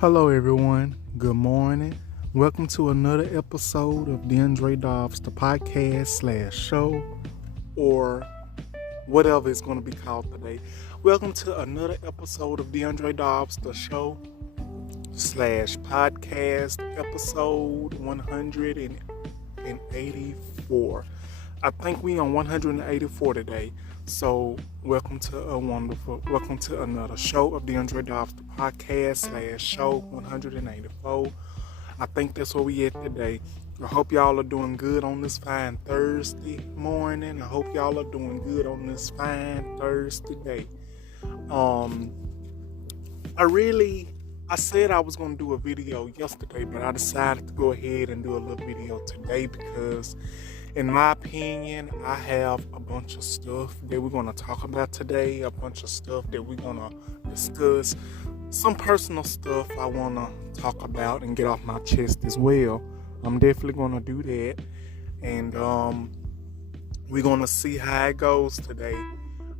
Hello everyone, good morning. Welcome to another episode of Deandre Dobbs the Podcast / show, or whatever it's going to be called today. Welcome to another episode of Deandre Dobbs the show / podcast, episode 184. I think we on 184 today. So welcome to another show of Deandre Dobbs the Podcast / show 184. I think that's where we at today. I hope y'all are doing good on this fine Thursday morning. I hope y'all are doing good on this fine Thursday day. I said I was going to do a video yesterday, but I decided to go ahead and do a little video today because, in my opinion, I have a bunch of stuff that we're going to talk about today, a bunch of stuff that we're going to discuss, some personal stuff I want to talk about and get off my chest as well. I'm definitely going to do that, and we're going to see how it goes today.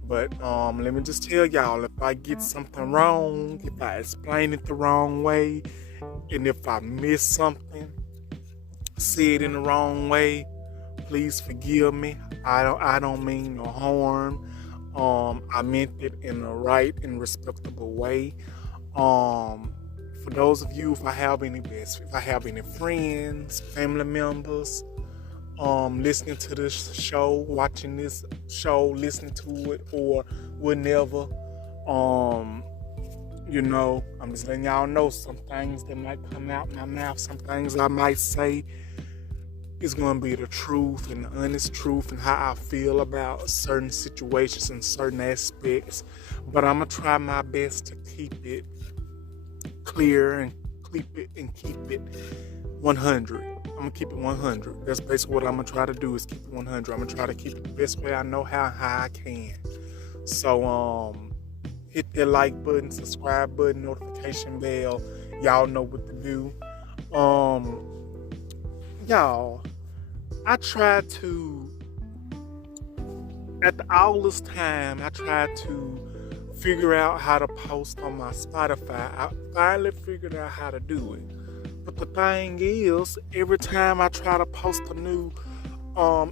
But let me just tell y'all, if I get something wrong, if I explain it the wrong way, and if I miss something, say it in the wrong way, please forgive me. I don't mean no harm. I meant it in the right and respectable way. For those of you, if I have any friends, family members, listening to this show, watching this show, listening to it, or whatever, I'm just letting y'all know some things that might come out my mouth, some things I might say is going to be the truth and the honest truth and how I feel about certain situations and certain aspects. But I'm going to try my best to keep it clear and keep it 100. I'm going to keep it 100. That's basically what I'm going to try to do, is keep it 100. I'm going to try to keep it the best way I know how I can. So, hit that like button, subscribe button, notification bell. Y'all know what to do. Y'all, I tried to, after all this time, I tried to figure out how to post on my Spotify. I finally figured out how to do it. But the thing is, every time I try to post a new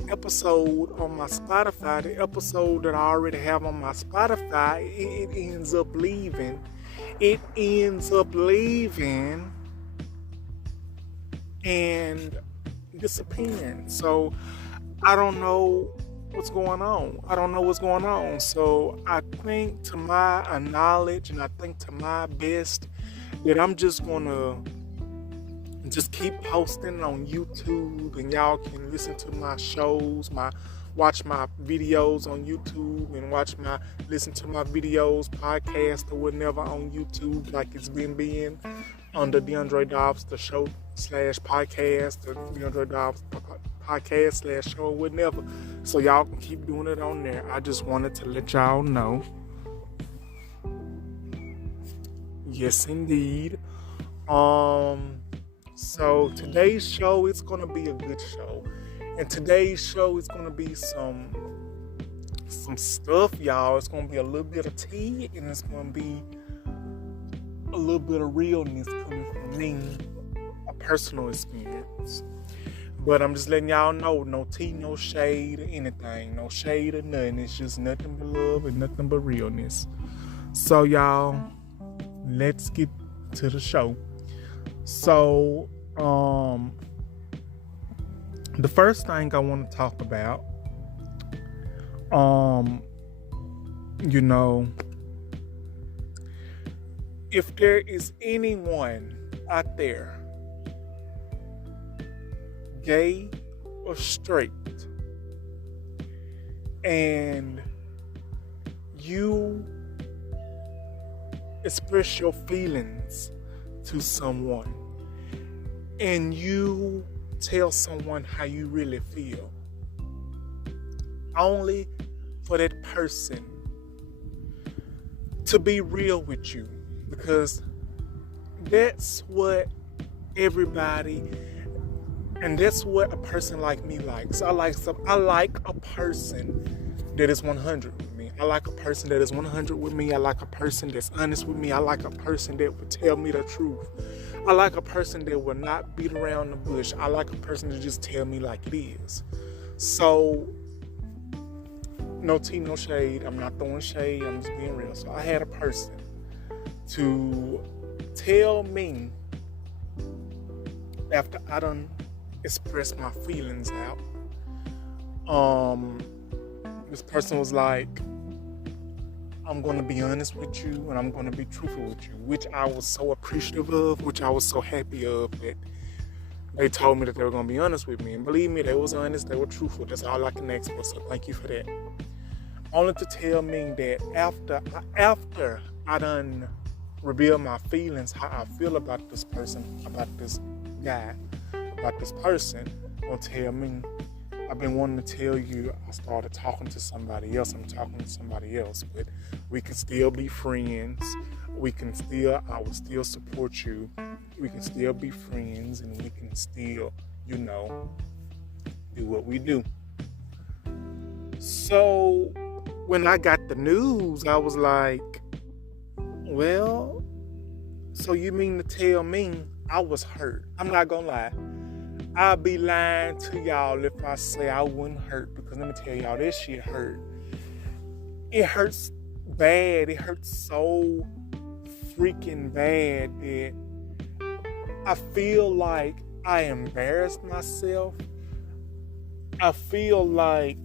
episode on my Spotify, the episode that I already have on my Spotify, it ends up leaving. It ends up leaving and disappearing. So I don't know what's going on. So I think, to my knowledge, and I think to my best, that I'm just gonna just keep posting on YouTube, and y'all can listen to my shows, watch my videos on YouTube, and listen to my videos, podcast, or whatever on YouTube, like it's been under Deandre Dobbs the show / podcast, or Deandre Dobbs podcast / show, whatever. So y'all can keep doing it on there. I just wanted to let y'all know. Yes, indeed. So today's show is going to be a good show. And today's show is going to be some stuff, y'all. It's going to be a little bit of tea, and it's going to be a little bit of realness coming from me, a personal experience. But I'm just letting y'all know, no tea, no shade, or anything. No shade or nothing. It's just nothing but love and nothing but realness. So, y'all, let's get to the show. So, the first thing I want to talk about, if there is anyone out there, gay or straight, and you express your feelings to someone, and you tell someone how you really feel, only for that person to be real with you, because that's what everybody, and that's what a person like me likes. I like a person that is 100 with me. I like a person that is 100 with me. I like a person that's honest with me. I like a person that will tell me the truth. I like a person that will not beat around the bush. I like a person to just tell me like it is. So, no tea, no shade. I'm not throwing shade. I'm just being real. So I had a person to tell me after I done expressed my feelings out. This person was like, I'm going to be honest with you and I'm going to be truthful with you, which I was so appreciative of, which I was so happy of, that they told me that they were going to be honest with me. And believe me, they was honest, they were truthful. That's all I can ask for, so thank you for that. Only to tell me that after I done revealed my feelings, how I feel about this person, about this guy, about this person, gonna tell me, I've been wanting to tell you, I started talking to somebody else. I'm talking to somebody else, but we can still be friends. I will still support you. We can still be friends, and we can still, do what we do. So when I got the news, I was like, well, so you mean to tell me I was hurt? I'm not gonna lie. I'll be lying to y'all if I say I wasn't hurt, because let me tell y'all, this shit hurt. It hurts bad. It hurts so freaking bad that I feel like I embarrassed myself. I feel like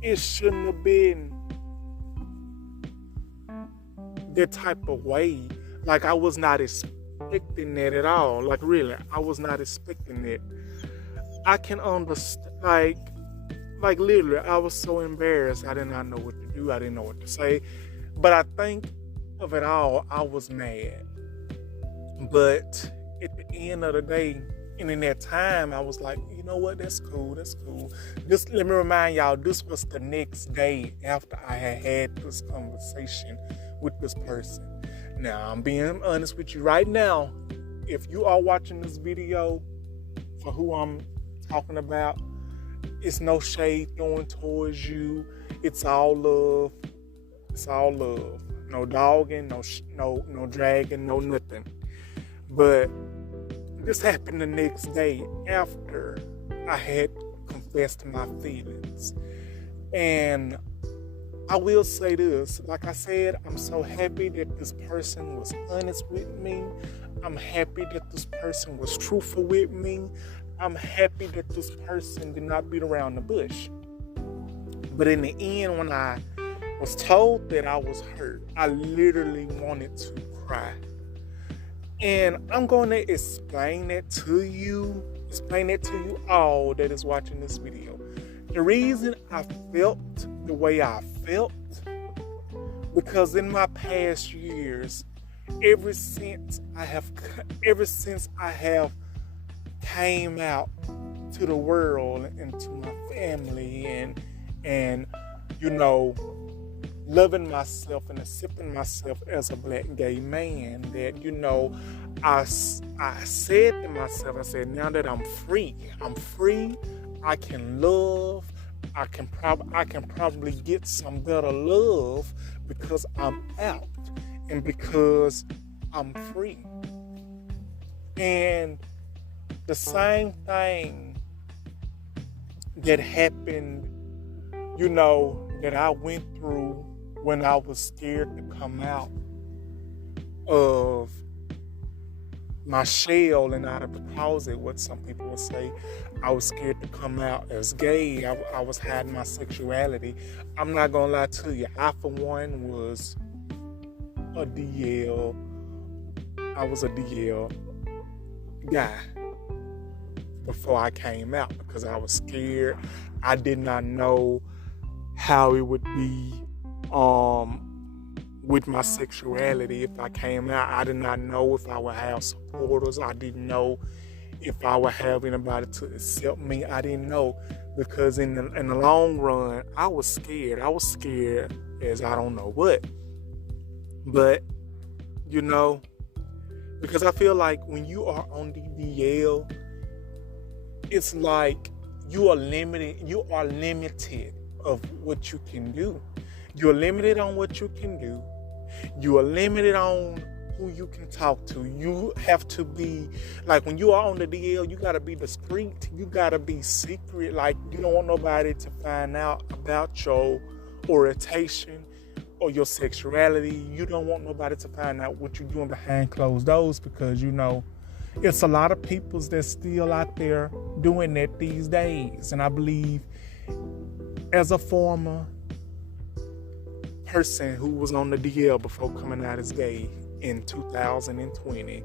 it shouldn't have been that type of way. Like, I was not expecting that at all. Like, really, I was not expecting that. I can understand, like literally, I was so embarrassed. I did not know what to do. I didn't know what to say. But I think of it all, I was mad. But at the end of the day, and in that time, I was like, you know what? That's cool. Just let me remind y'all, this was the next day after I had this conversation with this person. Now, I'm being honest with you right now. If you are watching this video, for who I'm talking about, it's no shade throwing towards you. It's all love. It's all love. No dogging, no dragging, no nothing. But this happened the next day after I had confessed my feelings. And I will say this, like I said, I'm so happy that this person was honest with me. I'm happy that this person was truthful with me. I'm happy that this person did not beat around the bush. But in the end, when I was told that I was hurt, I literally wanted to cry. And I'm going to explain that to you all that is watching this video. The reason I felt the way I felt, because in my past years, ever since I have came out to the world and to my family and loving myself and accepting myself as a black gay man, that I said to myself, I said, now that I'm free, I can love, I can probably get some better love because I'm out and because I'm free. And the same thing that happened, that I went through when I was scared to come out of my shell and out of the closet, what some people would say. I was scared to come out as gay. I was hiding my sexuality. I'm not gonna lie to you. I, for one, was a DL. I was a DL guy before I came out because I was scared. I did not know how it would be with my sexuality if I came out. I did not know if I would have supporters. I didn't know if I would have anybody to accept me. I didn't know, because in the long run, I was scared. I was scared as I don't know what. But, because I feel like when you are on DDL, it's like you are limited of what you can do. You're limited on what you can do. You are limited on who you can talk to. You have to be, like when you are on the DL, you got to be discreet. You got to be secret. Like you don't want nobody to find out about your orientation or your sexuality. You don't want nobody to find out what you're doing behind closed doors, because it's a lot of people that's still out there doing that these days. And I believe as a former person who was on the DL before coming out as gay in 2020,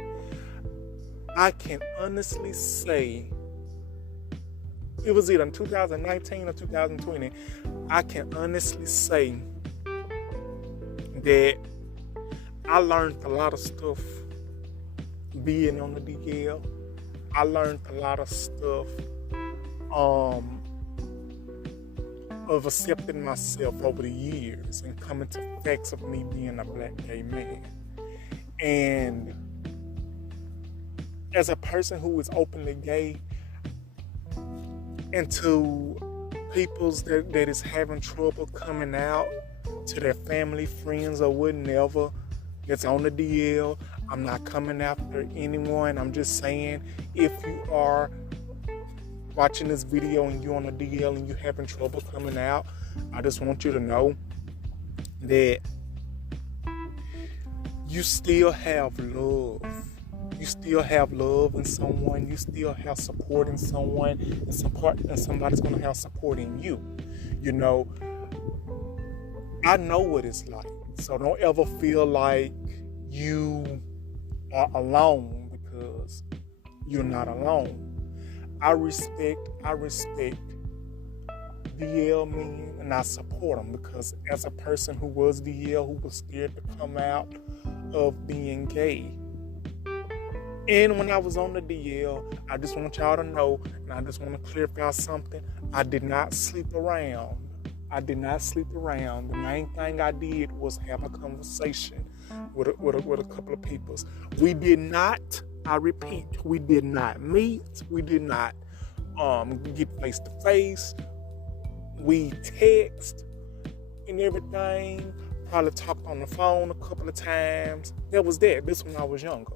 I can honestly say, it was either in 2019 or 2020, I can honestly say that I learned a lot of stuff being on the DL. I learned a lot of stuff of accepting myself over the years and coming to facts of me being a black gay man. And as a person who is openly gay, and to peoples that is having trouble coming out to their family, friends, or whatever that's on the DL, I'm not coming after anyone. I'm just saying, if you are watching this video and you're on the DL and you're having trouble coming out, I just want you to know that you still have love. You still have love in someone. You still have support in someone. And somebody's going to have support in you. I know what it's like. So don't ever feel like you are alone, because you're not alone. I respect DL men, and I support them, because as a person who was DL, who was scared to come out of being gay, and when I was on the DL, I just want y'all to know, and I just want to clarify something, I did not sleep around. The main thing I did was have a conversation with a couple of people. We did not, I repeat, we did not meet. We did not get face to face. We text and everything. Probably talked on the phone a couple of times. That was that. This when I was younger.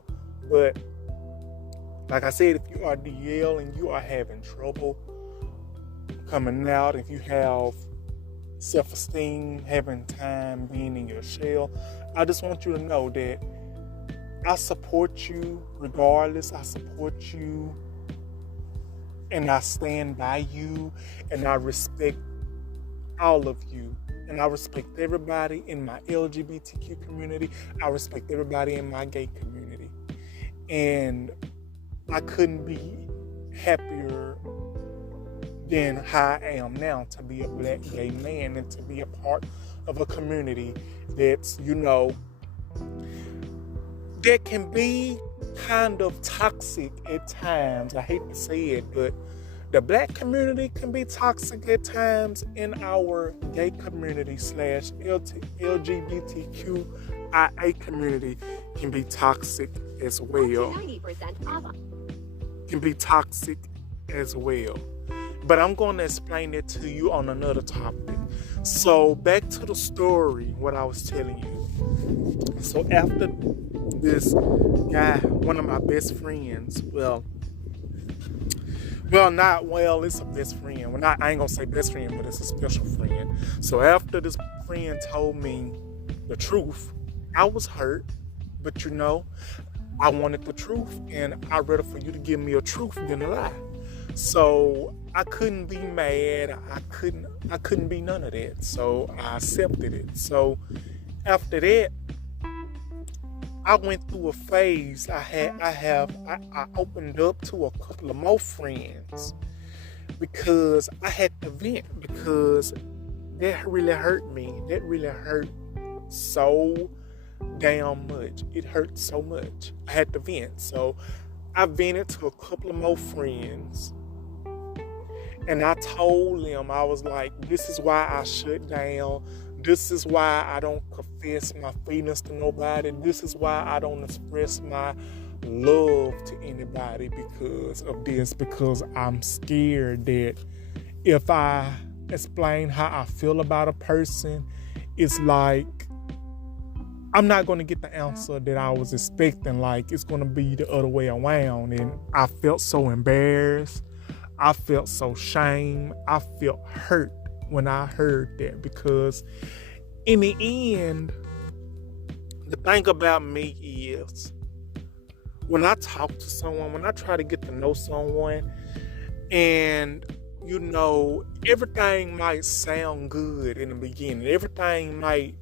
But like I said, if you are DL and you are having trouble coming out, if you have self-esteem, having time being in your shell, I just want you to know that I support you regardless. I support you and I stand by you, and I respect all of you, and I respect everybody in my LGBTQ community. I respect everybody in my gay community, and I couldn't be happier than how I am now to be a black gay man and to be a part of a community that's, that can be kind of toxic at times. I hate to say it, but the black community can be toxic at times, in our gay community / LGBTQIA community can be toxic as well. 90% off. Can be toxic as well. But I'm going to explain it to you on another topic. So back to the story, what I was telling you. So after this guy, one of my best friends, it's a best friend. Well, I ain't going to say best friend, but it's a special friend. So after this friend told me the truth, I was hurt, but I wanted the truth, and I'd rather for you to give me a truth than a lie. So I couldn't be mad. I couldn't be none of that. So I accepted it. So after that, I went through a phase. I opened up to a couple of more friends because I had to vent, because that really hurt me. That really hurt so damn much. It hurt so much. I had to vent. So I vented to a couple of more friends. And I told them, I was like, this is why I shut down. This is why I don't confess my feelings to nobody. This is why I don't express my love to anybody because of this. Because I'm scared that if I explain how I feel about a person, it's like I'm not going to get the answer that I was expecting. Like, it's going to be the other way around. And I felt so embarrassed. I felt so shame. I felt hurt when I heard that, because in the end, the thing about me is, when I talk to someone, when I try to get to know someone, and everything might sound good in the beginning. Everything might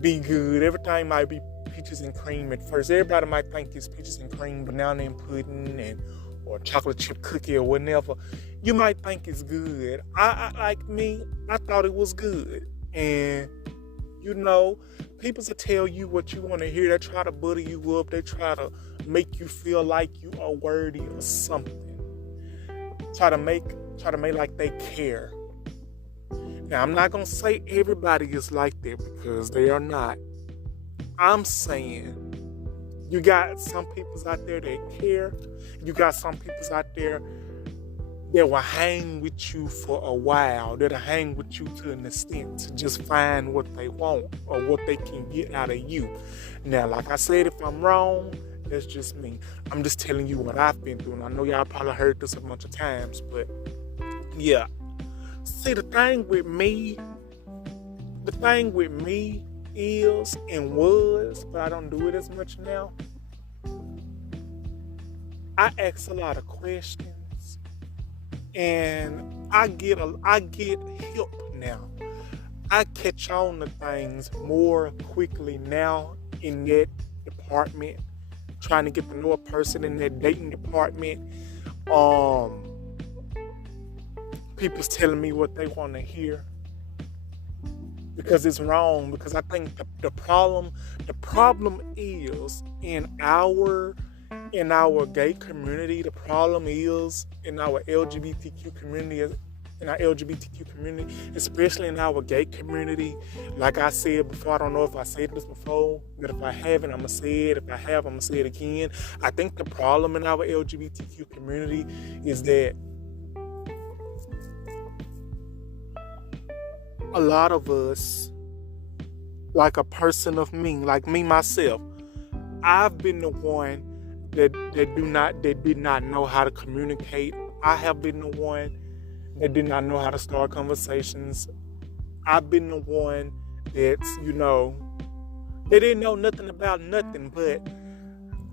be good. Everything might be peaches and cream at first. Everybody might think it's peaches and cream, banana and pudding, or chocolate chip cookie or whatever. You might think it's good. I like me, I thought it was good. And people will tell you what you want to hear. They try to butter you up. They try to make you feel like you are worthy of something. Try to make like they care. Now, I'm not going to say everybody is like that, because they are not. I'm saying you got some people out there that care. You got some people out there that will hang with you for a while. That'll hang with you to an extent to just find what they want or what they can get out of you. Now, like I said, if I'm wrong, that's just me. I'm just telling you what I've been through. And I know y'all probably heard this a bunch of times, but yeah. See, the thing with me is and was, but I don't do it as much now. I ask a lot of questions, and I get help now. I catch on to things more quickly now in that department, trying to get to know a person in that dating department. People's telling me what they want to hear, because it's wrong. Because I think the problem is in our gay community. The problem is in our LGBTQ community, especially in our gay community. Like I said before, I don't know if I said this before, but if I haven't, I'm going to say it. If I have, I'm going to say it again. I think the problem in our LGBTQ community is that a lot of us, like a person of me, like me myself, I've been the one that did not know how to communicate. I have been the one that did not know how to start conversations. I've been the one that's, they didn't know nothing about nothing, but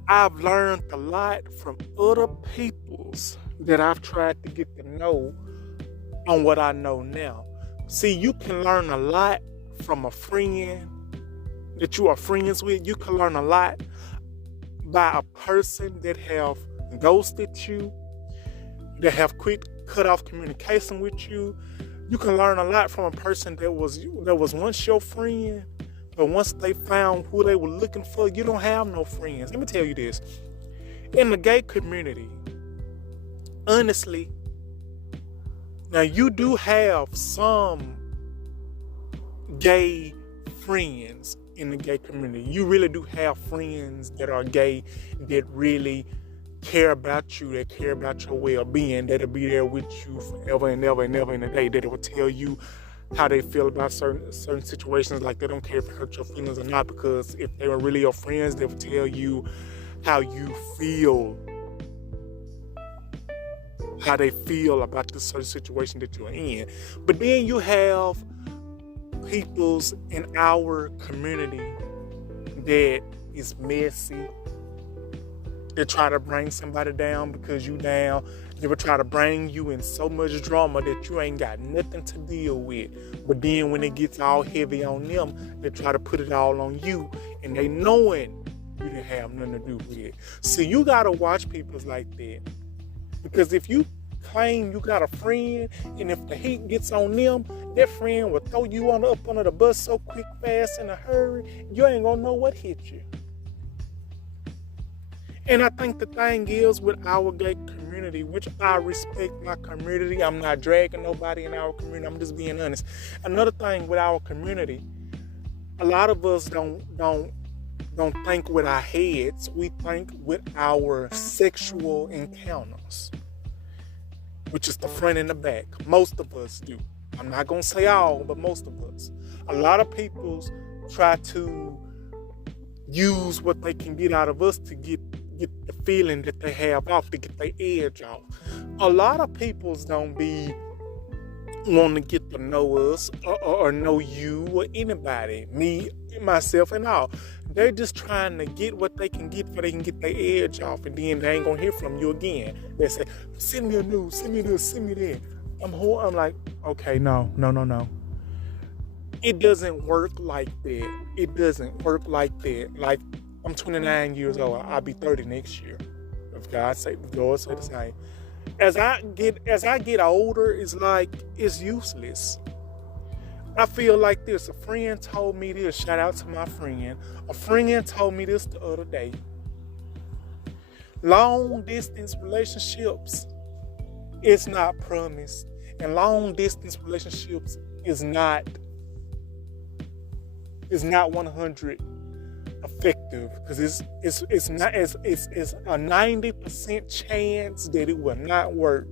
I've learned a lot from other peoples that I've tried to get to know on what I know now. See, you can learn a lot from a friend that you are friends with. You can learn a lot by a person that have ghosted you, that have cut off communication with you. You can learn a lot from a person that was once your friend, but once they found who they were looking for, you don't have no friends. Let me tell you this. In the gay community, honestly, now you do have some gay friends in the gay community. You really do have friends that are gay that really care about you, that care about your well-being, that'll be there with you forever and ever and ever in a day, that will tell you how they feel about certain situations. Like, they don't care if it hurts your feelings or not, because if they were really your friends, they will tell you how you feel, how they feel about this certain situation that you're in. But then you have peoples in our community that is messy. They try to bring somebody down because you down. They will try to bring you in so much drama that you ain't got nothing to deal with. But then when it gets all heavy on them, they try to put it all on you, and they knowing you didn't have nothing to do with it. So you gotta watch people like that. Because if you claim you got a friend, and if the heat gets on them, that friend will throw you up under the bus so quick, fast, in a hurry, you ain't gonna know what hit you. And I think the thing is with our gay community, which I respect my community, I'm not dragging nobody in our community, I'm just being honest. Another thing with our community, a lot of us don't think with our heads, we think with our sexual encounters, which is the front and the back. Most of us do. I'm not going to say all, but most of us. A lot of people try to use what they can get out of us to get the feeling that they have off, to get their edge off. A lot of people don't be wanting to get to know us or know you or anybody, me, myself, and all. They're just trying to get what they can get so they can get their edge off, and then they ain't gonna hear from you again. They say, send me a news, send me this, send me that. I'm like, okay, no. It doesn't work like that. It doesn't work like that. Like, I'm 29 years old. I'll be 30 next year. If God say the same. As I get older, it's useless. I feel like this. A friend told me this. Shout out to my friend. A friend told me this the other day. Long distance relationships is not promised, and long distance relationships is not 100 effective, because it's a 90% chance that it will not work.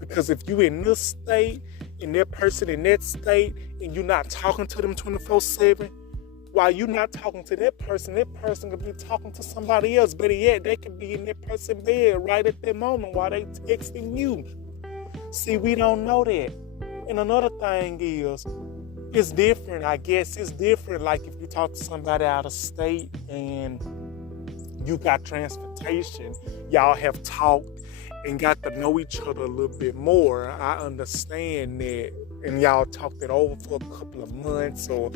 Because if you in this state and that person in that state and you're not talking to them 24/7, while you're not talking to that person could be talking to somebody else. Better yet, they could be in that person's bed right at that moment while they texting you. See, we don't know that. And another thing is, it's different, I guess. It's different, like if you talk to somebody out of state and you got transportation, y'all have talked and got to know each other a little bit more. I understand that, and y'all talked it over for a couple of months or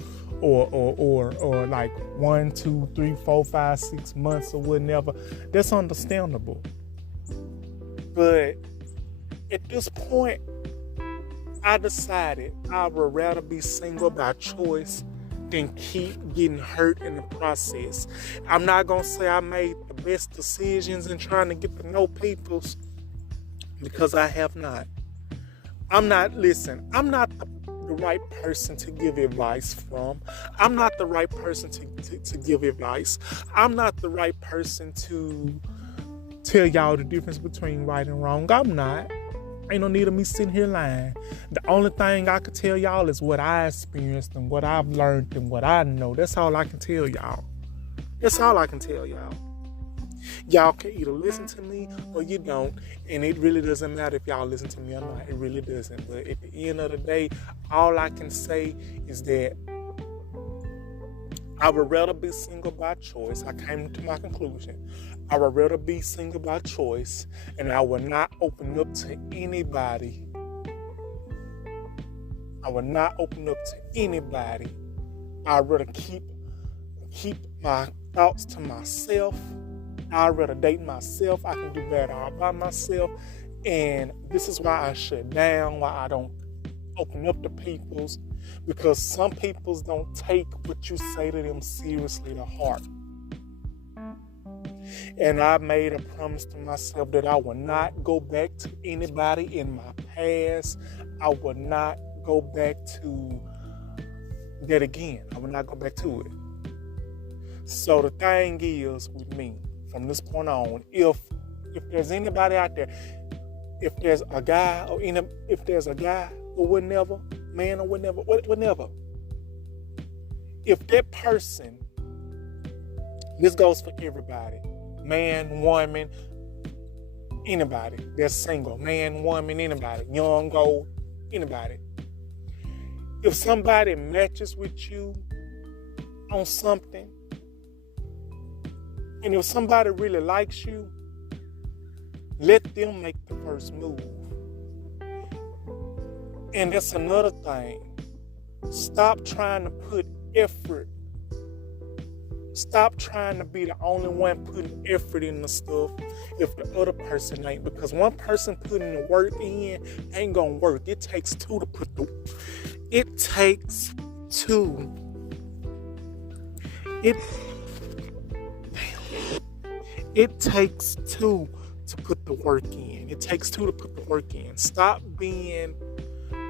like 1, 2, 3, 4, 5, 6 months or whatever. That's understandable. But at this point, I decided I would rather be single by choice than keep getting hurt in the process. I'm not going to say I made the best decisions in trying to get to know people, because I have not. I'm not the right person to give advice from. I'm not the right person to give advice. I'm not the right person to tell y'all the difference between right and wrong. I'm not. Ain't no need of me sitting here lying. The only thing I can tell y'all is what I experienced and what I've learned and what I know. That's all I can tell y'all. That's all I can tell y'all. Y'all can either listen to me or you don't. And it really doesn't matter if y'all listen to me or not. It really doesn't. But at the end of the day, all I can say is that I would rather be single by choice. I came to my conclusion. I would rather be single by choice, and I will not open up to anybody. I'd rather keep my thoughts to myself. I'd rather date myself. I can do that all by myself. And this is why I shut down, why I don't open up to people's, because some peoples don't take what you say to them seriously to heart. And I made a promise to myself that I will not go back to anybody in my past. I will not go back to that again. I will not go back to it. So the thing is with me, from this point on, if there's anybody out there, if there's a guy or whatever, man or whatever, if that person, this goes for everybody, man, woman, anybody that's single, man, woman, anybody, young, old, anybody. If somebody matches with you on something, and if somebody really likes you, let them make the first move. And that's another thing. Stop trying to put effort. Stop trying to be the only one putting effort in the stuff if the other person ain't. Because one person putting the work in ain't gonna work. It takes two to put the... It takes two. It takes two to put the work in. It takes two to put the work in. Stop being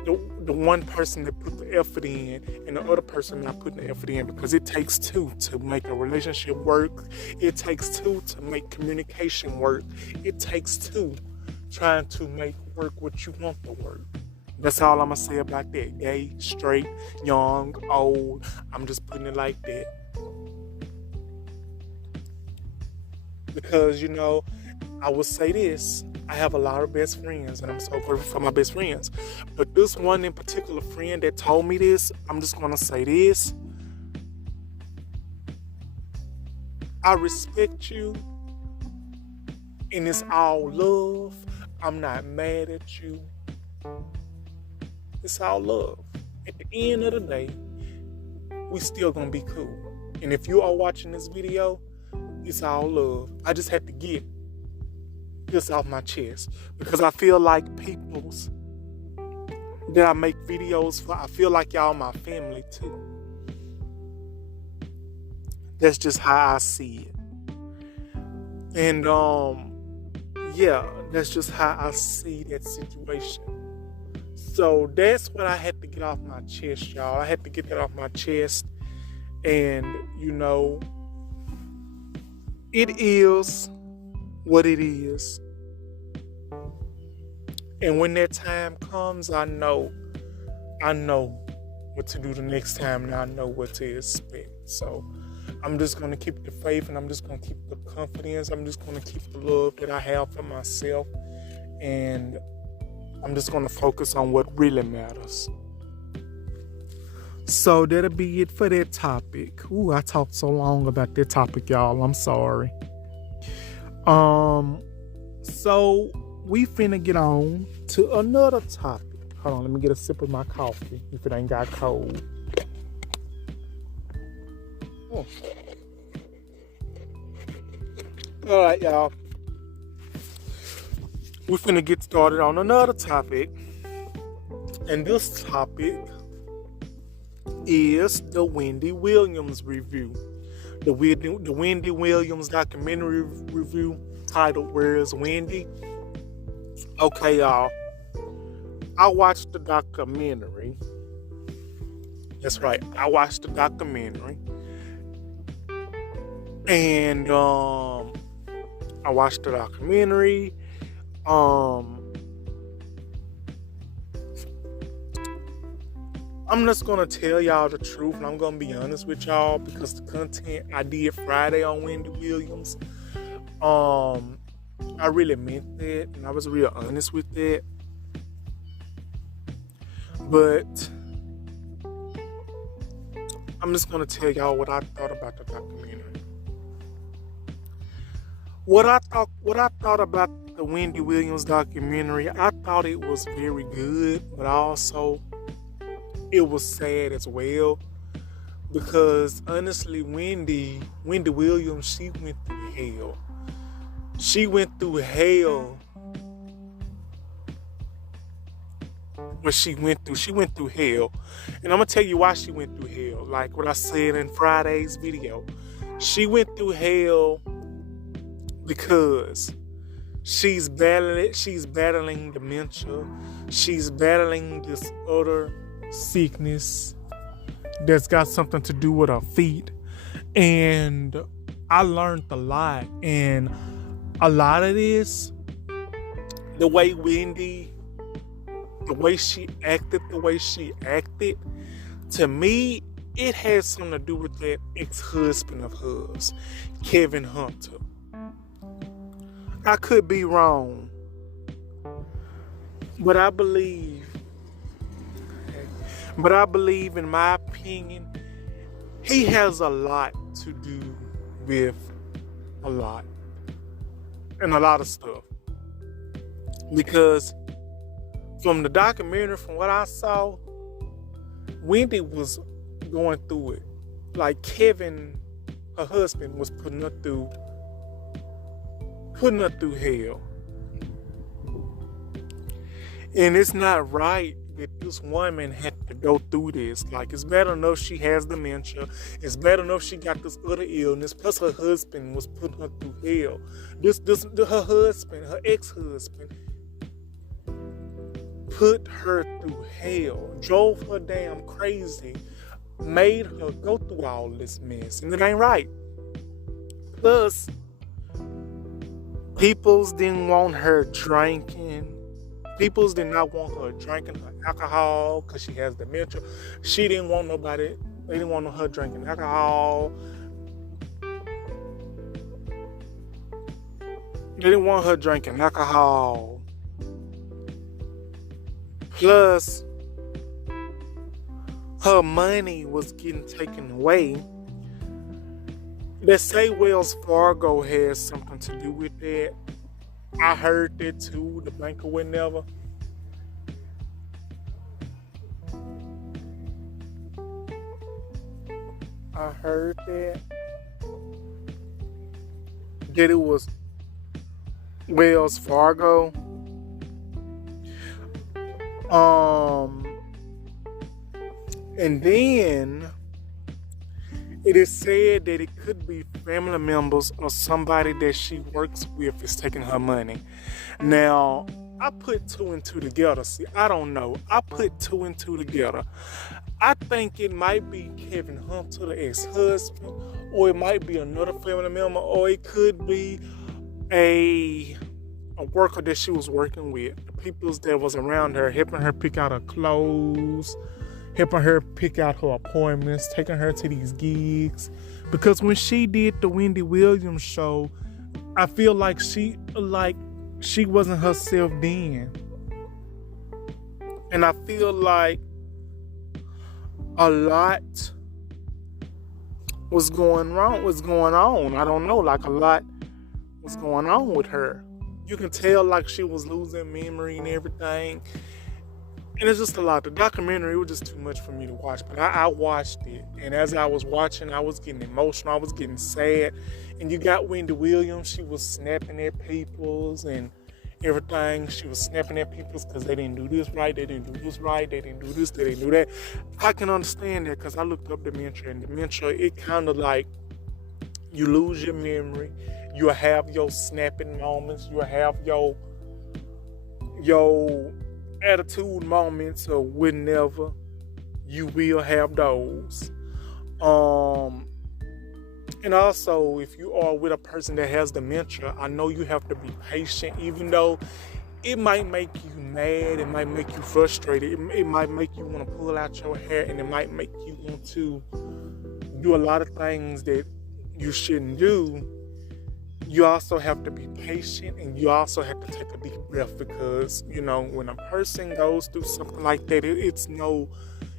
the one person that put the effort in and the other person not putting the effort in, because it takes two to make a relationship work. It takes two to make communication work. It takes two trying to make work what you want to work. That's all I'm going to say about that. Gay, straight, young, old. I'm just putting it like that. Because, I will say this. I have a lot of best friends, and I'm so grateful for my best friends. But this one in particular friend that told me this, I'm just going to say this. I respect you, and it's all love. I'm not mad at you. It's all love. At the end of the day, we still going to be cool. And if you are watching this video, it's all love. I just had to get this off my chest because I feel like people's that I make videos for, I feel like y'all my family too. That's just how I see it. And that's just how I see that situation. So that's what I had to get off my chest, y'all. I had to get that off my chest. And it is what it is. And when that time comes, I know what to do the next time, and I know what to expect. So I'm just going to keep the faith, and I'm just going to keep the confidence. I'm just going to keep the love that I have for myself, and I'm just going to focus on what really matters. So that'll be it for that topic. Ooh, I talked so long about that topic, y'all. I'm sorry. So we finna get on to another topic. Hold on, let me get a sip of my coffee if it ain't got cold. Oh. All right, y'all. We finna get started on another topic. And this topic is the Wendy Williams review. The Wendy Williams documentary review titled Where's Wendy? Okay, y'all. I watched the documentary. That's right. I watched the documentary. And I watched the documentary. I'm just going to tell y'all the truth, and I'm going to be honest with y'all because the content I did Friday on Wendy Williams, I really meant that, and I was real honest with that. But I'm just going to tell y'all what I thought about the documentary. What I thought about the Wendy Williams documentary, I thought it was very good, but also it was sad as well, because honestly, Wendy Williams, she went through hell. She went through hell. What she went through hell. And I'm going to tell you why she went through hell. Like what I said in Friday's video. She went through hell because she's battling dementia. She's battling this other sickness that's got something to do with her feet. And I learned a lot. And a lot of this, the way she acted, to me, it has something to do with that ex-husband of hers, Kevin Hunter. I could be wrong, but I believe, in my opinion, he has a lot to do with a lot of stuff. Because from the documentary, from what I saw, Wendy was going through it. Like Kevin, her husband, was putting her through hell. And it's not right that this woman had to go through this. Like, it's bad enough she has dementia. It's bad enough she got this other illness. Plus her husband was putting her through hell. Her husband, her ex-husband, put her through hell, drove her damn crazy, made her go through all this mess, and it ain't right. Plus, peoples didn't want her drinking. Peoples did not want her drinking her alcohol because she has dementia. She didn't want nobody, they didn't want her drinking alcohol. They didn't want her drinking alcohol. Plus, her money was getting taken away. They say Wells Fargo has something to do with that. I heard that too, the bank or whatever. I heard that it was Wells Fargo. And then it is said that it could be family members or somebody that she works with is taking her money. Now, I put two and two together. See, I don't know. I put two and two together. I think it might be Kevin Hunter, the ex-husband, or it might be another family member, or it could be a worker that she was working with. The people that was around her, helping her pick out her clothes, helping her pick out her appointments, taking her to these gigs. Because when she did the Wendy Williams show, I feel like she wasn't herself then. And I feel like a lot was going on. I don't know, like a lot was going on with her. You can tell like she was losing memory and everything. And it's just a lot. The documentary, it was just too much for me to watch. But I watched it. And as I was watching, I was getting emotional. I was getting sad. And you got Wendy Williams. She was snapping at peoples and everything. She was snapping at peoples because they didn't do this right. They didn't do this right. They didn't do this. They didn't do that. I can understand that because I looked up dementia. And dementia, it kind of like you lose your memory. You'll have your snapping moments. You'll have your attitude moments or whenever. You will have those. And also, if you are with a person that has dementia, I know you have to be patient, even though it might make you mad, it might make you frustrated, it might make you want to pull out your hair, and it might make you want to do a lot of things that you shouldn't do. You also have to be patient, and you also have to take a deep breath because, you know, when a person goes through something like that, it's no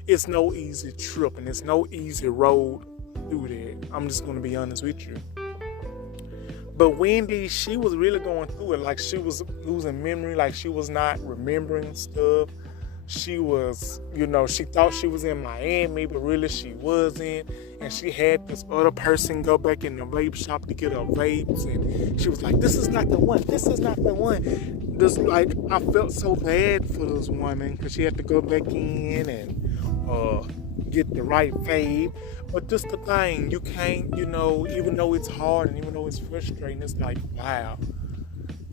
easy trip, and it's no easy road through that. I'm just going to be honest with you. But Wendy, she was really going through it. Like, she was losing memory, like she was not remembering stuff. She was, you know, she thought she was in Miami, but really she wasn't. And she had this other person go back in the vape shop to get her vapes. And she was like, this is not the one. This is not the one. Just like, I felt so bad for this woman because she had to go back in and get the right vape. But just the thing, you can't, you know, even though it's hard and even though it's frustrating, it's like, wow.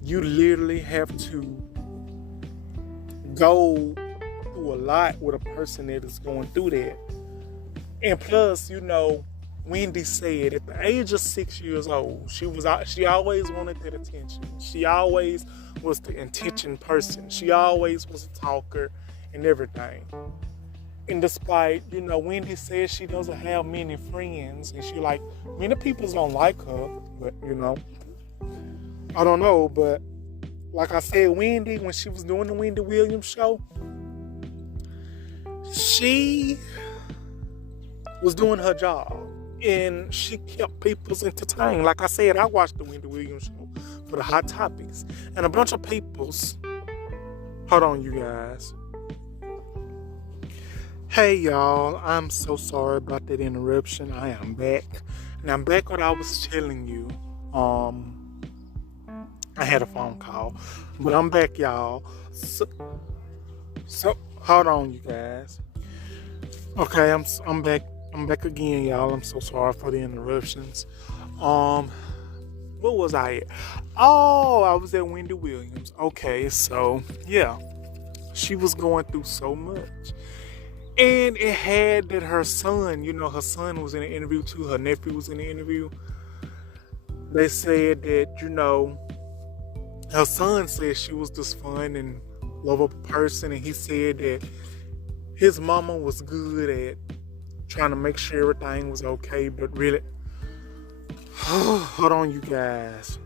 You literally have to go through a lot with a person that is going through that. And plus, you know, Wendy said at the age of 6 years old, she always wanted that attention. She always was the attention person. She always was a talker and everything. And despite, you know, Wendy says she doesn't have many friends, and she like, many people don't like her, but, you know, I don't know, but like I said, Wendy, when she was doing the Wendy Williams show, she was doing her job, and she kept people entertained. Like I said, I watched the Wendy Williams show for the Hot Topics, and a bunch of people's, hold on, you guys. Hey y'all, I'm so sorry about that interruption. I am back. And I'm back what I was telling you. I had a phone call. But I'm back, y'all. So hold on, you guys. Okay, I'm back. I'm back again, y'all. I'm so sorry for the interruptions. What was I at? Oh, I was at Wendy Williams. Okay, so yeah. She was going through so much. And it had that her son, you know, her son was in an interview too. Her nephew was in the interview. They said that, you know, her son said she was just fun and lovable person, and he said that his mama was good at trying to make sure everything was okay, but really, hold on, you guys.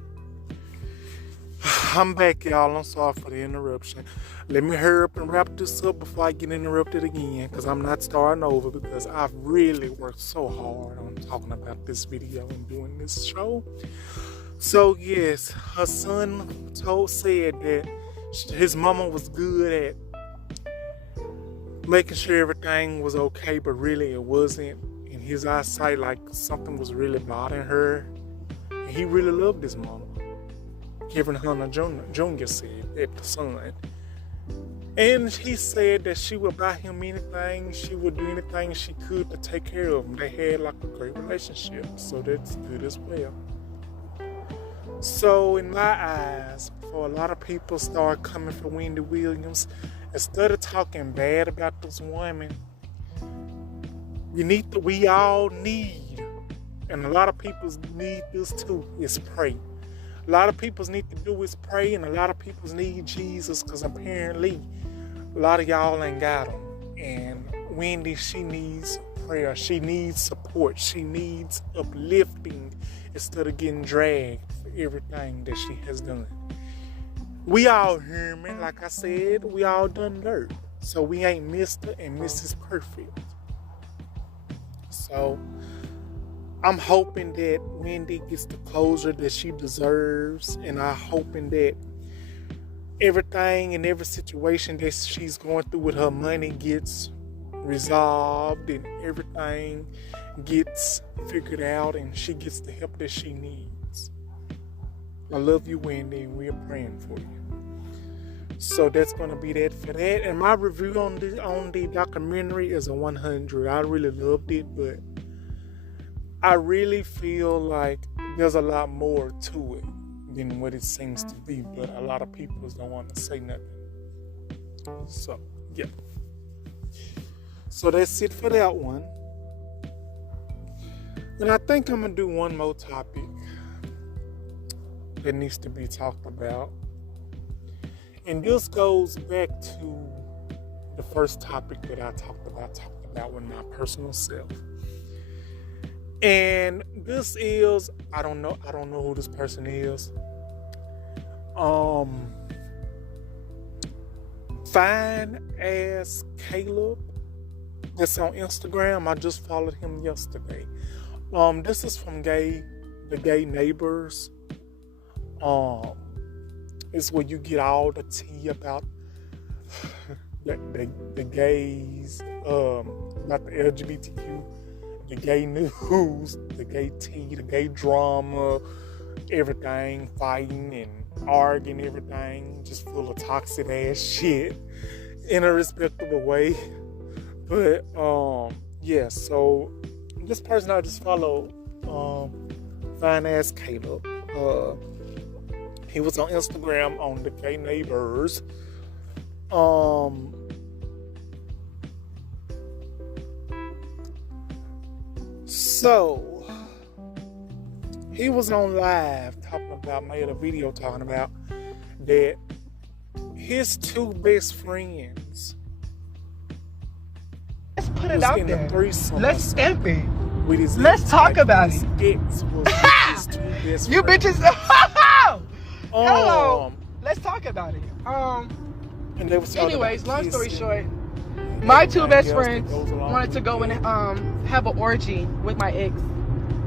I'm back, y'all. I'm sorry for the interruption. Let me hurry up and wrap this up before I get interrupted again, because I'm not starting over, because I've really worked so hard on talking about this video and doing this show. So yes, her son said that his mama was good at making sure everything was okay, but really it wasn't. In his eyesight, like something was really bothering her, and he really loved his mama. Kevin Hunter Jr. said that, the son. And he said that she would buy him anything, she would do anything she could to take care of him. They had like a great relationship, so that's good as well. So in my eyes, before a lot of people start coming for Wendy Williams, instead of talking bad about this woman, we all need, and a lot of people need this too, is pray. A lot of people need to do is pray, and a lot of people need Jesus, because apparently a lot of y'all ain't got him. And Wendy, she needs prayer. She needs support. She needs uplifting instead of getting dragged for everything that she has done. We all human, like I said, we all done dirt. So we ain't Mr. and Mrs. Perfect. So I'm hoping that Wendy gets the closure that she deserves, and I'm hoping that everything and every situation that she's going through with her money gets resolved, and everything gets figured out, and she gets the help that she needs. I love you, Wendy, and we're praying for you. So that's going to be that for that. And my review on the documentary is a 100. I really loved it, but I really feel like there's a lot more to it than what it seems to be, but a lot of people don't want to say nothing. So, yeah. So that's it for that one. And I think I'm going to do one more topic that needs to be talked about. And this goes back to the first topic that I talked about with my personal self. And this is, I don't know who this person is. Fine Ass Caleb, that's on Instagram. I just followed him yesterday. This is from the Gay Neighbors. It's where you get all the tea about the gays, about the LGBTQ, the gay news, the gay tea, the gay drama, everything, fighting and arguing, everything, just full of toxic ass shit in a respectable way. But yeah, so this person I just followed, Fine Ass Caleb, he was on Instagram on the Gay Neighbors. So he was on live made a video talking about that his two best friends. Let's put it out there. Let's stamp it. Let's talk about it. You bitches. Hello. Let's talk about it. And they was anyways, long story short, my two best friends wanted to go and have an orgy with my ex.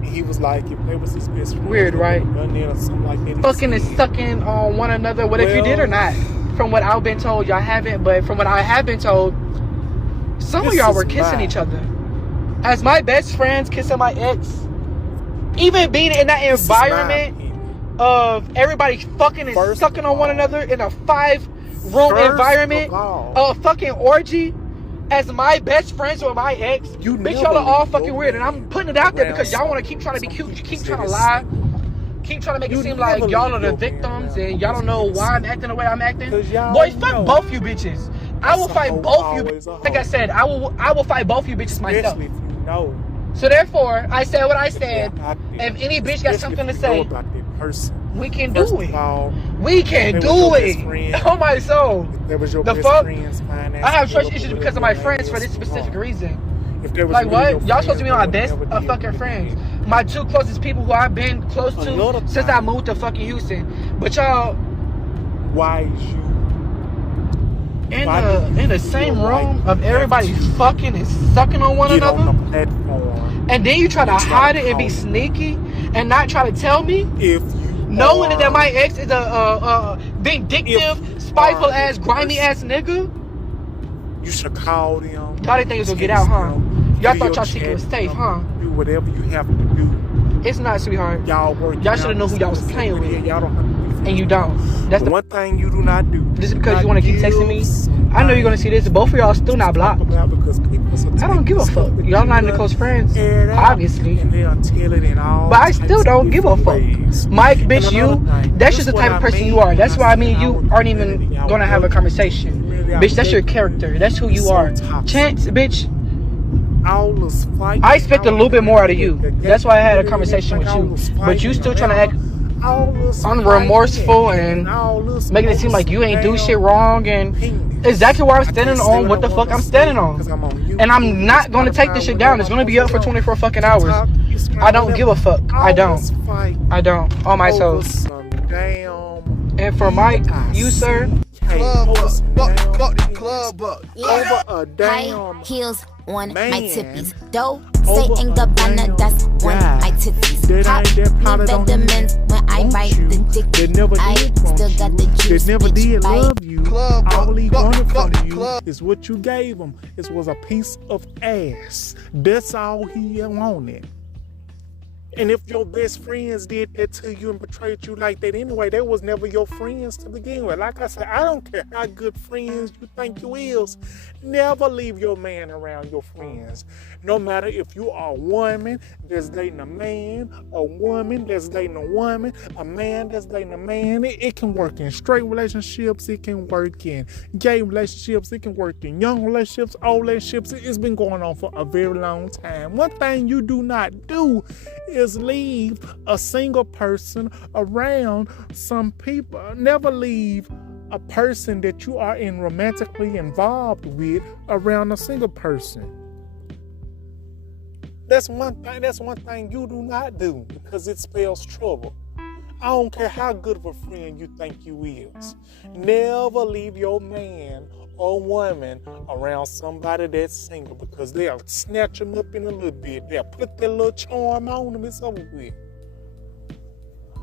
He was like, if they was his best friend, weird, right? Like fucking and sucking on one another. What if you did or not? From what I've been told, y'all haven't. But from what I have been told, some of y'all were kissing each other. As my best friends kissing my ex, even being in that environment of everybody fucking and sucking on one another in a 5-room environment, a fucking orgy. As my best friends with my ex, bitch, y'all are all fucking weird, and I'm putting it out there because y'all want to keep trying to be cute, you keep trying to lie, keep trying to make it seem like y'all are the victims and y'all don't know why I'm acting the way I'm acting. Boy, fuck both you bitches. I will fight both you. Like I said, I will fight both you bitches myself. So therefore, I said what I said. If any bitch got something to say, We can First do of it. all, We can do it. Oh my soul. If there was your The best fuck? friend's finance, I have trust developer, issues whatever because of your my name friends is, for this specific sweetheart. reason. If there was Like really what? your Y'all supposed to be my friends, best they would never fucking did friends. that. My two closest people who I've been close to Another since time. I moved to fucking Houston. But y'all Why is you? in the same room of everybody fucking and sucking on one Get another. on the platform. And then you try to and hide it and be call sneaky and not try to tell me, If you knowing are, that my ex is a vindictive, spiteful ass, grimy ass nigga. you should call them. Y'all didn't think it was gonna get out, huh? Y'all thought y'all secret was safe, huh? Do whatever you have to do. It's not, sweetheart. Y'all work. Y'all should have known who y'all was playing with. Y'all don't have to be And you don't. That's the the one thing you do not do. Just because you want to keep texting me, I know you're gonna see this. Both of y'all still not blocked. I don't give a fuck. Y'all not even close friends, obviously. And they'll tell it in all But I still don't give a fuck. ways. Mike, bitch, And you. another thing, That's just the what type of I person mean you are. That's when why I me and say you our aren't even community, our gonna have a work, conversation. community, our Bitch, that's your work character. That's who you so are. toxic. Chance, bitch. All this fighting, I expect a little bit more out of you. That's why I had a conversation with you. But you still trying to act unremorseful and making it seem like you ain't do shit wrong, and exactly where I'm standing on what the fuck I'm standing on. And I'm not gonna take this shit down. It's gonna be up for 24 fucking hours. I don't give a fuck. I don't. On my soul. And for Mike, you sir, Club up, fuck the club up. Over a High damn heels on my man. tippies. Dough, Over say in a Gabbana, damn that's on guy. my titties. That Pop ain't that me powder don't vitamins when I want bite you. the dick. They never I did want still you. got the juice, They never bitch, did bite. love you. Club All up, he fuck wanted the from club. you is what you gave him. It was a piece of ass. That's all he wanted. And if your best friends did that to you and betrayed you like that anyway, they was never your friends to begin with. Like I said, I don't care how good friends you think you is. Never leave your man around your friends. No matter if you are a woman that's dating a man, a woman that's dating a woman, a man that's dating a man. It can work in straight relationships. It can work in gay relationships. It can work in young relationships, old relationships. It's been going on for a very long time. One thing you do not do is leave a single person around some people. Never leave a person that you are romantically involved with around a single person. That's one thing you do not do, because it spells trouble. I don't care how good of a friend you think you is. Never leave your man or woman around somebody that's single, because they'll snatch them up in a little bit. They'll put their little charm on them. It's over with.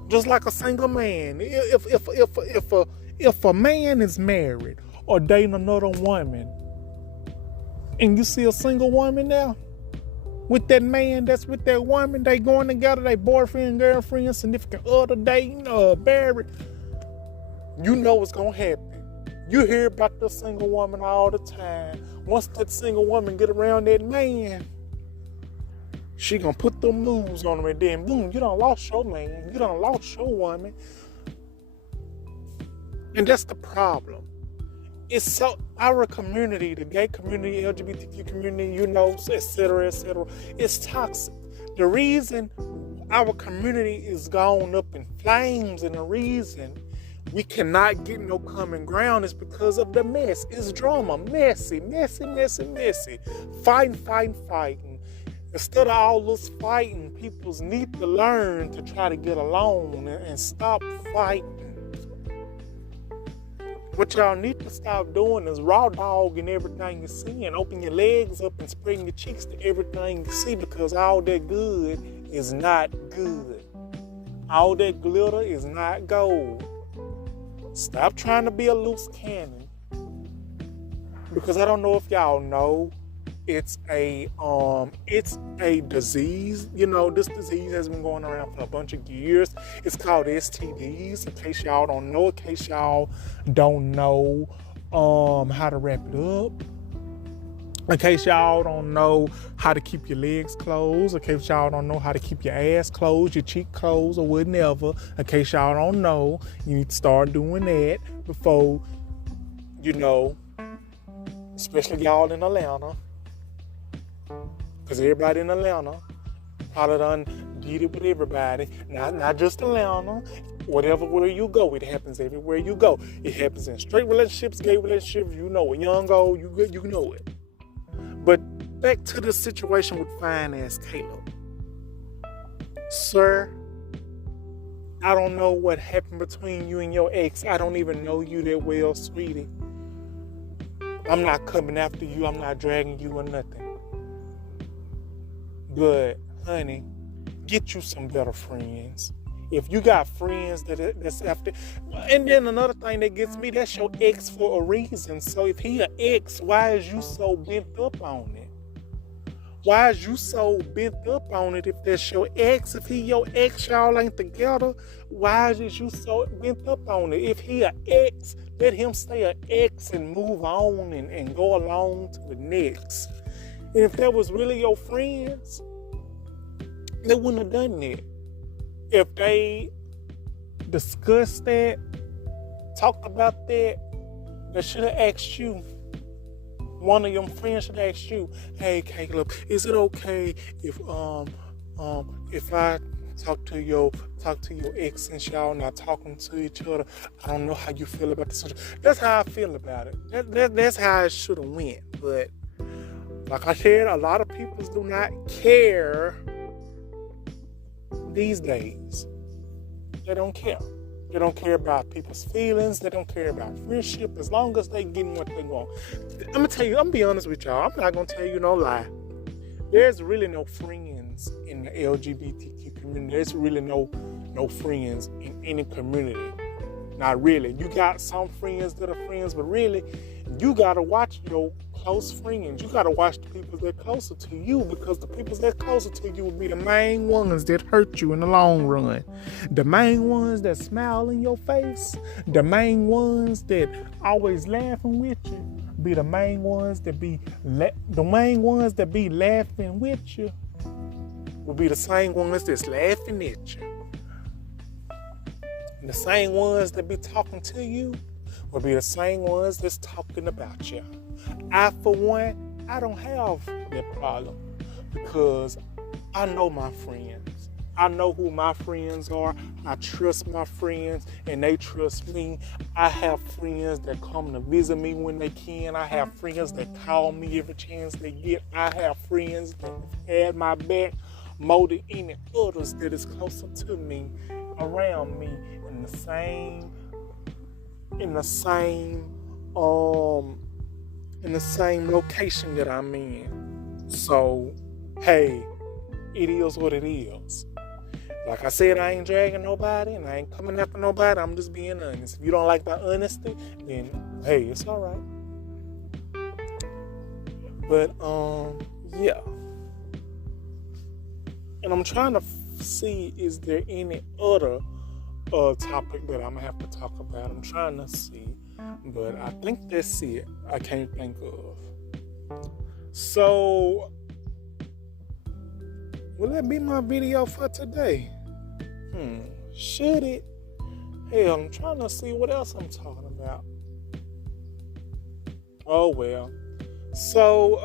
Just like a single man. If a man is married or dating another woman, and you see a single woman now with that man that's with that woman, they going together, they boyfriend, girlfriend, significant other, dating, married, you know what's gonna happen. You hear about the single woman all the time. Once that single woman get around that man, she gonna put them moves on him, and then boom, you done lost your man. You done lost your woman. And that's the problem. It's so, our community, the gay community, LGBTQ community, etc., it's toxic. The reason our community is gone up in flames, and the reason we cannot get no common ground is because of the mess. It's drama, messy. Fighting. Instead of all this fighting, people need to learn to try to get along and stop fighting. What y'all need to stop doing is raw dogging everything you see, and open your legs up and spreading your cheeks to everything you see, because all that good is not good. All that glitter is not gold. Stop trying to be a loose cannon, because I don't know if y'all know, it's a disease. This disease has been going around for a bunch of years. It's called STDs. In case y'all don't know, how to wrap it up. In case y'all don't know how to keep your legs closed. In case y'all don't know how to keep your ass closed, your cheek closed, or whatever. In case y'all don't know, you need to start doing that before, especially y'all in Atlanta. Because everybody in Atlanta probably done get it with everybody. Not just Atlanta. Whatever where you go, it happens everywhere you go. It happens in straight relationships, gay relationships, you know it. Young, old, you know it. But back to the situation with fine ass Caleb. Sir, I don't know what happened between you and your ex. I don't even know you that well, sweetie. I'm not coming after you. I'm not dragging you or nothing. But, honey, get you some better friends. If you got friends that's after... And then another thing that gets me, that's your ex for a reason. So if he an ex, why is you so bent up on it? Why is you so bent up on it if that's your ex? If he your ex, y'all ain't together, why is you so bent up on it? If he an ex, let him stay an ex and move on and go along to the next. And if that was really your friends, they wouldn't have done that. If they discussed that, talked about that, they should have asked you. One of your friends should ask you, "Hey, Caleb, is it okay if I talk to your ex since y'all not talking to each other? I don't know how you feel about this." That's how I feel about it. That's how it should have went. But like I said, a lot of people do not care these days. They don't care. They don't care about people's feelings. They don't care about friendship as long as they getting what they want. I'm going to tell you, I'm going to be honest with y'all. I'm not going to tell you no lie. There's really no friends in the LGBTQ community. There's really no friends in any community. Not really. You got some friends that are friends, but really, you got to watch your close friends. You got to watch the people that are closer to you, because the people that are closer to you will be the main ones that hurt you in the long run. The main ones that smile in your face, the main ones that always laughing with you, be the main ones that be laughing with you will be the same ones that's laughing at you. And the same ones that be talking to you will be the same ones that's talking about you. I, for one, I don't have that problem because I know my friends. I know who my friends are. I trust my friends and they trust me. I have friends that come to visit me when they can. I have friends that call me every chance they get. I have friends that had my back more than any others that is closer to me, around me, in the same location that I'm in. So, hey, it is what it is. Like I said, I ain't dragging nobody and I ain't coming after nobody. I'm just being honest. If you don't like my honesty, then hey, it's all right. But yeah. And I'm trying to see, is there any other topic that I'm gonna have to talk about? I'm trying to see, but I think that's it. I can't think of. So, will that be my video for today? Should it? Hell, I'm trying to see what else I'm talking about. Oh well. So,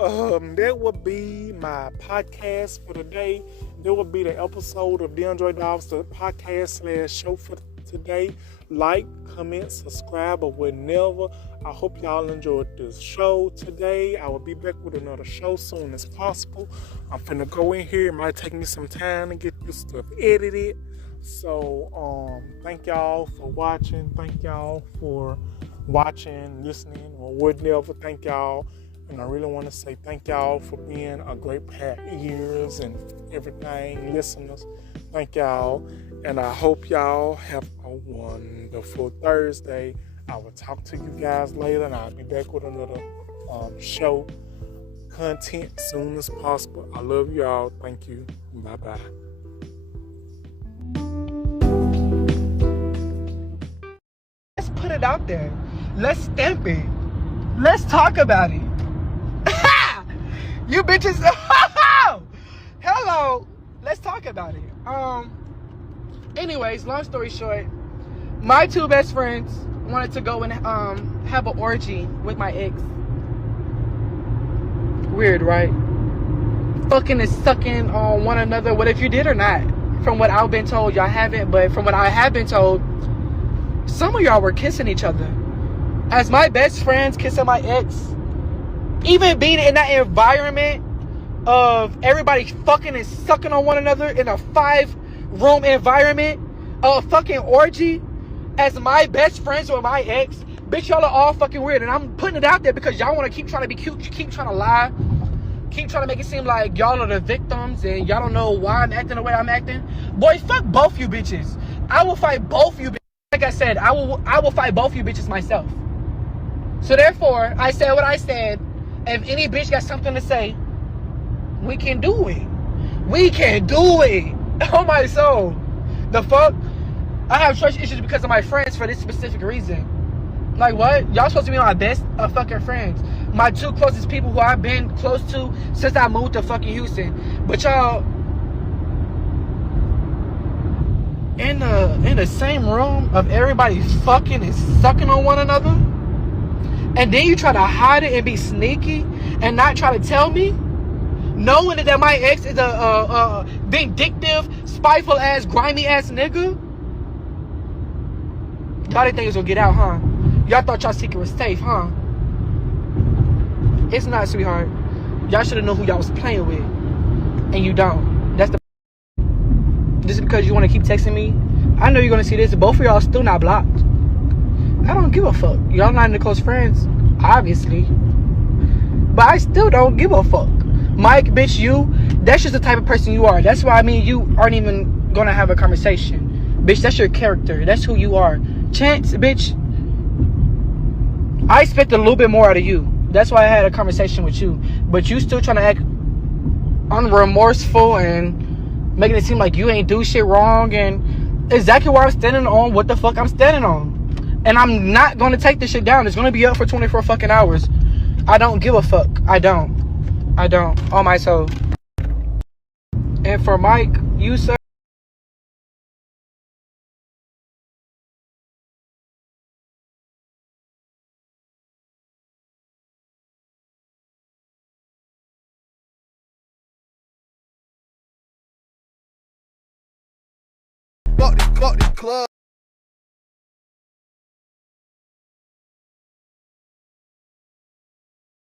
that would be my podcast for today. That would be the episode of Deandre Dobbs the Podcast / show for today. Like, comment, subscribe, or whatever. I hope y'all enjoyed this show today. I will be back with another show soon as possible. I'm finna go in here. It might take me some time to get this stuff edited. So, thank y'all for watching. Thank y'all for watching, listening, or whatever. Thank y'all. And I really want to say thank y'all for being a great pair of ears and everything, listeners. Thank y'all. And I hope y'all have a wonderful Thursday. I will talk to you guys later, and I'll be back with another show content as soon as possible. I love y'all. Thank you. Bye-bye. Let's put it out there. Let's stamp it. Let's talk about it. You bitches. Hello. Let's talk about it. Anyways, long story short, my two best friends wanted to go and have an orgy with my ex. Weird, right? Fucking and sucking on one another. What if you did or not? from what I've been told, y'all haven't, but from what I have been told, some of y'all were kissing each other. As my best friends kissing my ex, even being in that environment of everybody fucking and sucking on one another in a 5-room environment, a fucking orgy, as my best friends with my ex, bitch, y'all are all fucking weird. And I'm putting it out there because y'all want to keep trying to be cute, you keep trying to lie, keep trying to make it seem like y'all are the victims and y'all don't know why I'm acting the way I'm acting. Boy, fuck both you bitches. I will fight both you bitches. Like I said, I will fight both you bitches myself. So therefore, I said what I said. If any bitch got something to say, we can do it. We can do it. Oh my soul. The fuck? I have trust issues because of my friends for this specific reason. Like what? Y'all supposed to be my best of fucking friends. My 2 closest people who I've been close to since I moved to fucking Houston. But y'all in the same room of everybody fucking and sucking on one another, and then you try to hide it and be sneaky and not try to tell me, knowing that my ex is a vindictive, spiteful ass, grimy ass nigga. Y'all didn't think it was gonna get out, huh? Y'all thought y'all secret was safe, huh? It's not, sweetheart. Y'all should have known who y'all was playing with, and you don't. That's the. Just because you want to keep texting me, I know you're gonna see this. Both of y'all still not blocked. I don't give a fuck. Y'all not in close friends, obviously, but I still don't give a fuck. Mike, bitch, you. That's just the type of person you are. That's why me and you aren't even gonna have a conversation, bitch. That's your character. That's who you are. Chance, bitch, I expect a little bit more out of you. That's why I had a conversation with you. But you still trying to act unremorseful and making it seem like you ain't do shit wrong. And exactly where I'm standing on what the fuck I'm standing on. And I'm not going to take this shit down. It's going to be up for 24 fucking hours. I don't give a fuck. I don't. On my soul. And for Mike, you, sir. Fuck the club.